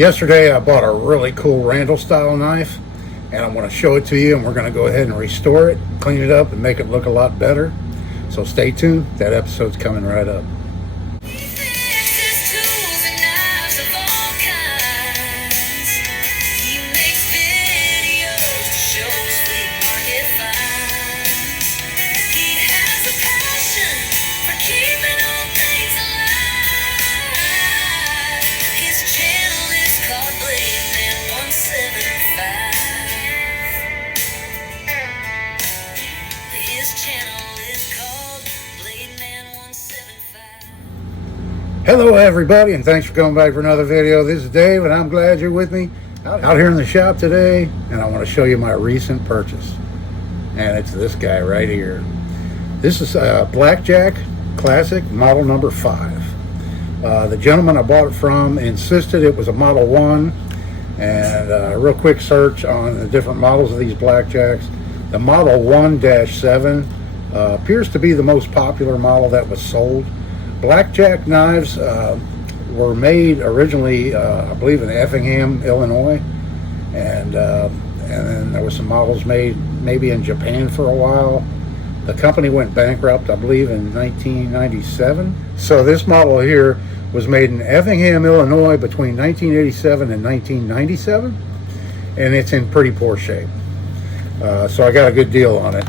Yesterday I bought a really cool Randall style knife, and I'm going to show it to you, and we're going to go ahead and restore it, clean it up, and make it look a lot better. So stay tuned, that episode's coming right up. Hello everybody, and thanks for coming back for another video. This is Dave, and I'm glad you're with me out here in the shop today, and I want to show you my recent purchase. And it's this guy right here. This is a Blackjack Classic model number 5. The gentleman I bought it from insisted it was a Model 1, and a real quick search on the different models of these Blackjacks. The Model 1-7 appears to be the most popular model that was sold. Blackjack knives were made originally, I believe, in Effingham, Illinois, and then there were some models made maybe in Japan for a while. The company went bankrupt, I believe, in 1997. So this model here was made in Effingham, Illinois between 1987 and 1997, and it's in pretty poor shape. So I got a good deal on it.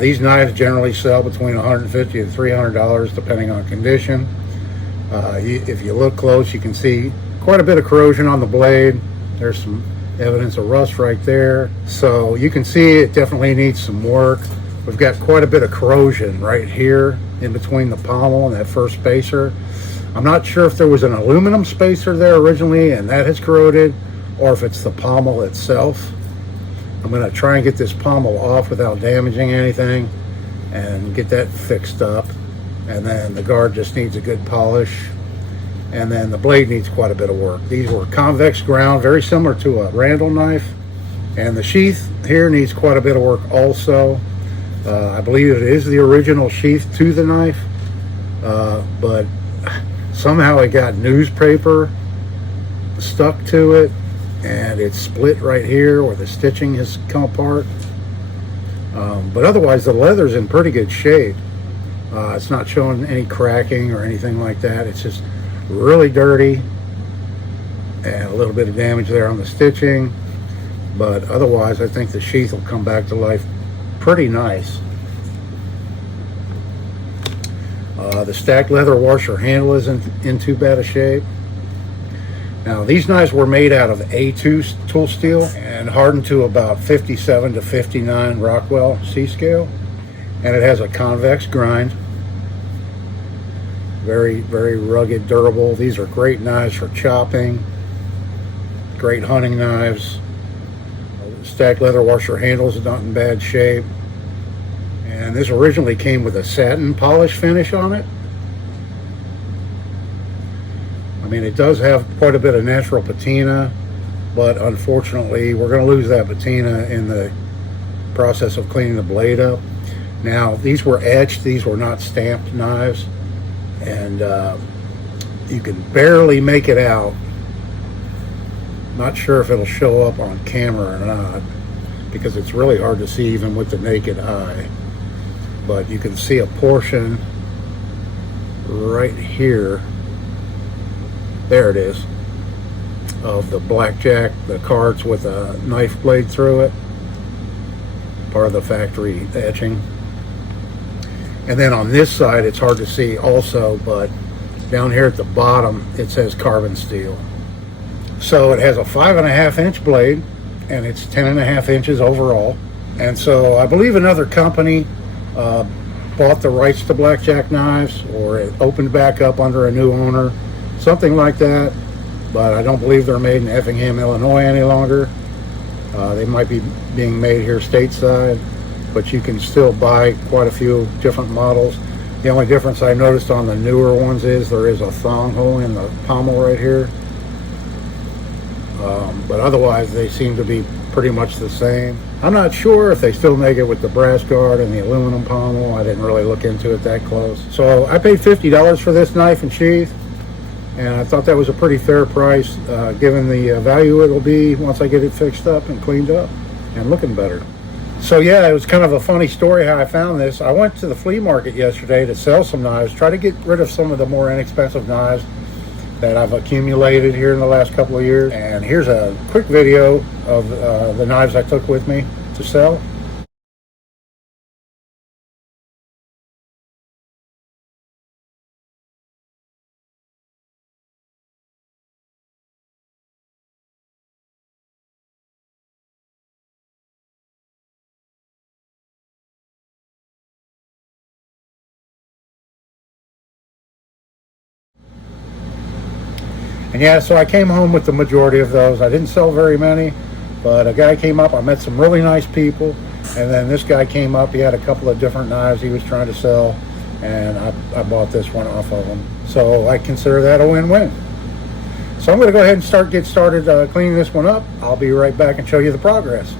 These knives generally sell between $150 and $300 depending on condition. If you look close, you can see quite a bit of corrosion on the blade. There's some evidence of rust right there. So you can see it definitely needs some work. We've got quite a bit of corrosion right here in between the pommel and that first spacer. I'm not sure if there was an aluminum spacer there originally and that has corroded, or if it's the pommel itself. I'm going to try and get this pommel off without damaging anything and get that fixed up. And then the guard just needs a good polish. And then the blade needs quite a bit of work. These were convex ground, very similar to a Randall knife. And the sheath here needs quite a bit of work also. I believe it is the original sheath to the knife. But somehow it got newspaper stuck to it, and it's split right here where the stitching has come apart. But otherwise the leather's in pretty good shape. It's not showing any cracking or anything like that. It's just really dirty and a little bit of damage there on the stitching, but otherwise I think the sheath will come back to life pretty nice. The stacked leather washer handle isn't in too bad a shape. Now, these knives were made out of A2 tool steel and hardened to about 57 to 59 Rockwell C-scale. And it has a convex grind. Very, very rugged, durable. These are great knives for chopping. Great hunting knives. Stacked leather washer handles are not in bad shape. And this originally came with a satin polish finish on it. I mean, it does have quite a bit of natural patina, but unfortunately we're going to lose that patina in the process of cleaning the blade up. Now, these were etched, these were not stamped knives, and you can barely make it out. Not sure if it'll show up on camera or not, because it's really hard to see even with the naked eye. But you can see a portion right here. There it is, of the Blackjack, the cards with a knife blade through it, part of the factory etching. And then on this side it's hard to see also, but down here at the bottom it says carbon steel. So it has a 5.5 inch blade, and it's 10.5 inches overall. And so I believe another company bought the rights to Blackjack knives, or it opened back up under a new owner, something like that. But I don't believe they're made in Effingham, Illinois any longer. They might be being made here stateside, but you can still buy quite a few different models. The only difference I noticed on the newer ones is there is a thong hole in the pommel right here. But otherwise they seem to be pretty much the same. I'm not sure if they still make it with the brass guard and the aluminum pommel. I didn't really look into it that close. So I paid $50 for this knife and sheath. And I thought that was a pretty fair price, given the value it'll be once I get it fixed up and cleaned up and looking better. So yeah, it was kind of a funny story how I found this. I went to the flea market yesterday to sell some knives, try to get rid of some of the more inexpensive knives that I've accumulated here in the last couple of years. And here's a quick video of the knives I took with me to sell. And yeah, so I came home with the majority of those. I didn't sell very many, but a guy came up. I met some really nice people. And then this guy came up. He had a couple of different knives he was trying to sell. And I bought this one off of him. So I consider that a win-win. So I'm going to go ahead and get started cleaning this one up. I'll be right back and show you the progress.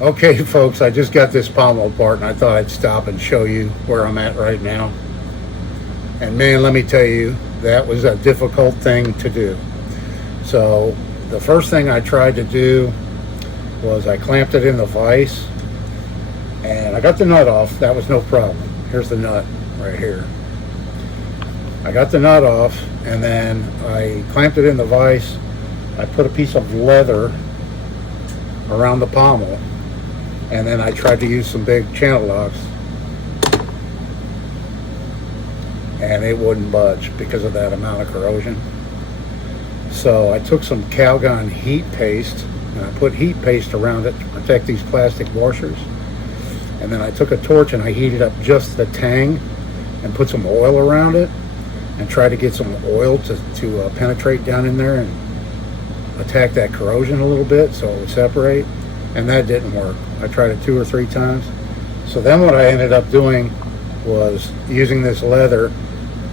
Okay, folks, I just got this pommel apart, and I thought I'd stop and show you where I'm at right now. And man, let me tell you, that was a difficult thing to do. So the first thing I tried to do was I clamped it in the vise, and I got the nut off. That was no problem. Here's the nut right here. I got the nut off, and then I clamped it in the vise. I put a piece of leather around the pommel, and then I tried to use some big channel locks, and it wouldn't budge because of that amount of corrosion. So I took some Calgon heat paste, and I put heat paste around it to protect these plastic washers. And then I took a torch and I heated up just the tang and put some oil around it and tried to get some oil to penetrate down in there and attack that corrosion a little bit so it would separate. And that didn't work. I tried it 2 or 3 times. So then what I ended up doing was using this leather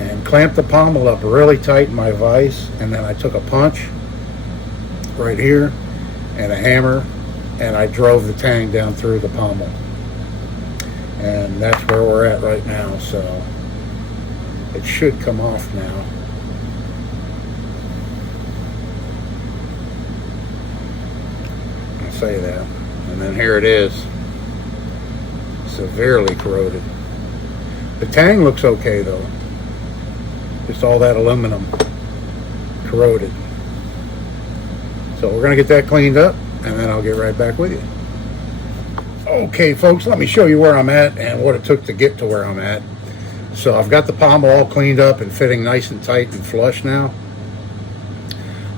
and clamped the pommel up really tight in my vise, and then I took a punch right here and a hammer, and I drove the tang down through the pommel. And that's where we're at right now, so it should come off now. I'll say that. And then here it is, severely corroded. The tang looks okay though. Just all that aluminum corroded. So we're going to get that cleaned up, and then I'll get right back with you. Okay, folks, let me show you where I'm at and what it took to get to where I'm at. So I've got the pommel all cleaned up and fitting nice and tight and flush now.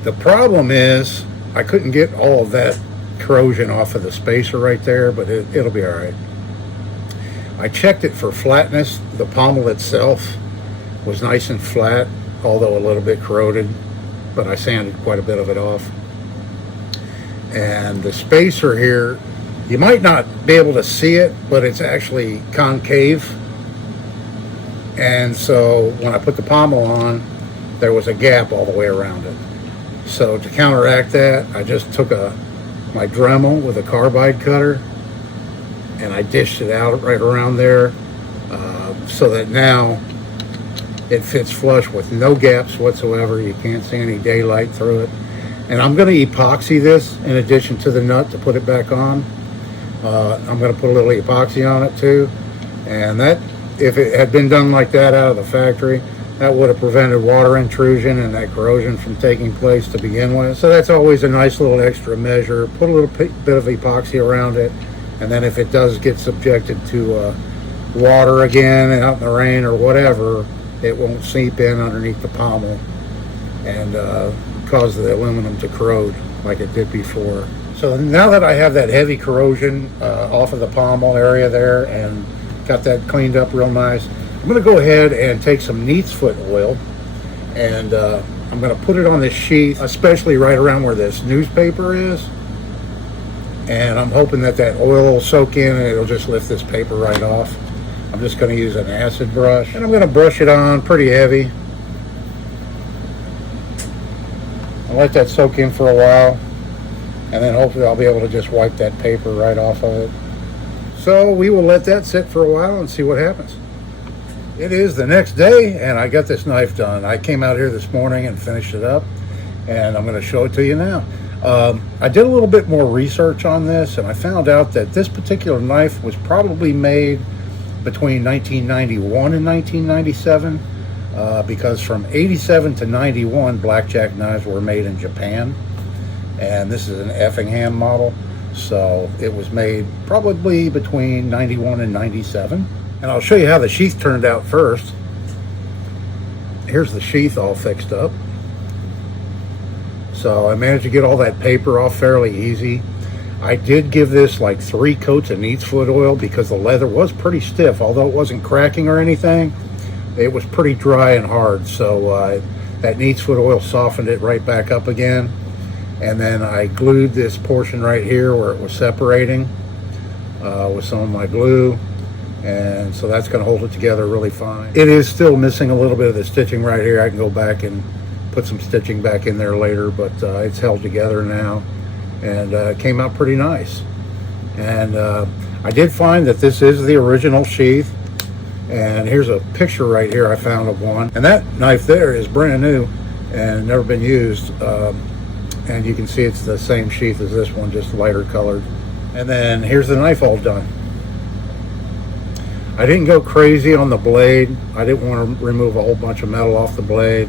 The problem is I couldn't get all of that corrosion off of the spacer right there, but it'll be all right. I checked it for flatness. The pommel itself was nice and flat, although a little bit corroded, but I sanded quite a bit of it off. And the spacer here, you might not be able to see it, but it's actually concave. And so when I put the pommel on, there was a gap all the way around it. So to counteract that, I just took my Dremel with a carbide cutter, and I dished it out right around there, so that now it fits flush with no gaps whatsoever. You can't see any daylight through it. And I'm going to epoxy this in addition to the nut to put it back on. I'm going to put a little epoxy on it too. And that, if it had been done like that out of the factory, that would have prevented water intrusion and that corrosion from taking place to begin with. So that's always a nice little extra measure. Put a little bit of epoxy around it, and then if it does get subjected to water again and out in the rain or whatever, it won't seep in underneath the pommel and cause the aluminum to corrode like it did before. So now that I have that heavy corrosion off of the pommel area there and got that cleaned up real nice, I'm going to go ahead and take some neat's foot oil, and I'm going to put it on this sheath, especially right around where this newspaper is. And I'm hoping that oil will soak in and it'll just lift this paper right off. I'm just going to use an acid brush, and I'm going to brush it on pretty heavy. I'll let that soak in for a while, and then hopefully I'll be able to just wipe that paper right off of it. So we will let that sit for a while and see what happens. It is the next day, and I got this knife done. I came out here this morning and finished it up, and I'm going to show it to you now. I did a little bit more research on this, and I found out that this particular knife was probably made between 1991 and 1997, because from 87 to 91, Blackjack knives were made in Japan, and this is an Effingham model, so it was made probably between 91 and 97. And I'll show you how the sheath turned out first. Here's the sheath all fixed up. So I managed to get all that paper off fairly easy. I did give this like 3 coats of neat's foot oil because the leather was pretty stiff. Although it wasn't cracking or anything, it was pretty dry and hard. So that neat's foot oil softened it right back up again. And then I glued this portion right here where it was separating with some of my glue. And so that's going to hold it together really fine. It is still missing a little bit of the stitching right here. I can go back and put some stitching back in there later, but it's held together now, and it came out pretty nice. And I did find that this is the original sheath, and here's a picture right here I found of one, and that knife there is brand new and never been used, and you can see it's the same sheath as this one, just lighter colored. And then here's the knife all done. I didn't go crazy on the blade. I didn't want to remove a whole bunch of metal off the blade.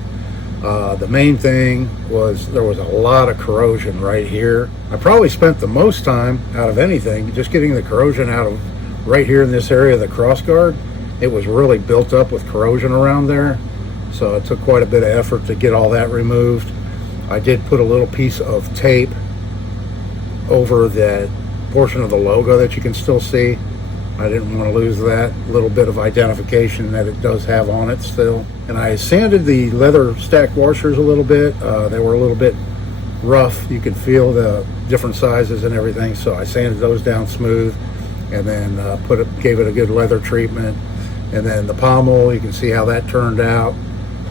The main thing was there was a lot of corrosion right here. I probably spent the most time out of anything just getting the corrosion out of right here in this area of the crossguard. It was really built up with corrosion around there, so it took quite a bit of effort to get all that removed. I did put a little piece of tape over that portion of the logo that you can still see. I didn't want to lose that little bit of identification that it does have on it still. And I sanded the leather stack washers a little bit. They were a little bit rough. You could feel the different sizes and everything. So I sanded those down smooth, and then gave it a good leather treatment. And then the pommel, you can see how that turned out.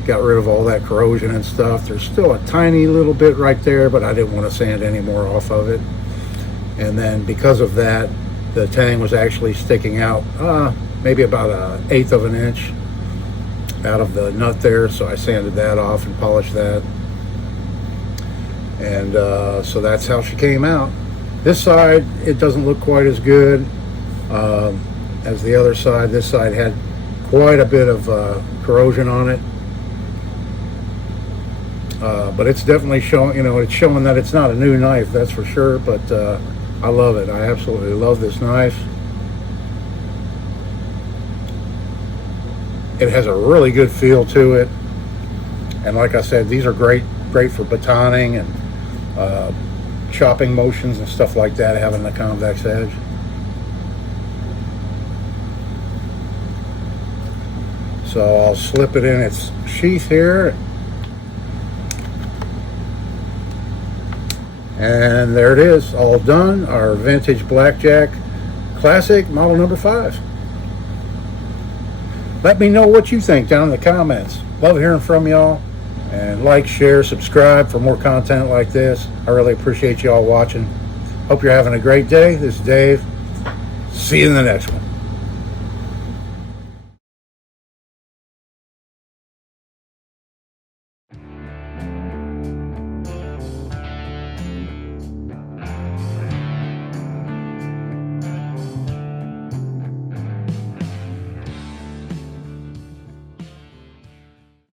Got rid of all that corrosion and stuff. There's still a tiny little bit right there, but I didn't want to sand any more off of it. And then because of that, the tang was actually sticking out maybe about 1/8 of an inch out of the nut there, so I sanded that off and polished that. And so that's how she came out. This side, it doesn't look quite as good as the other side. This side had quite a bit of corrosion on it, but it's definitely showing, it's showing that it's not a new knife, that's for sure. But I love it. I absolutely love this knife. It has a really good feel to it, and like I said, these are great for batoning and chopping motions and stuff like that, having the convex edge. So I'll slip it in its sheath here, and there it is, all done. Our vintage Blackjack Classic model number 5. Let me know what you think down in the comments. Love hearing from y'all. And like, share, subscribe for more content like this. I really appreciate y'all watching. Hope you're having a great day. This is Dave. See you in the next one.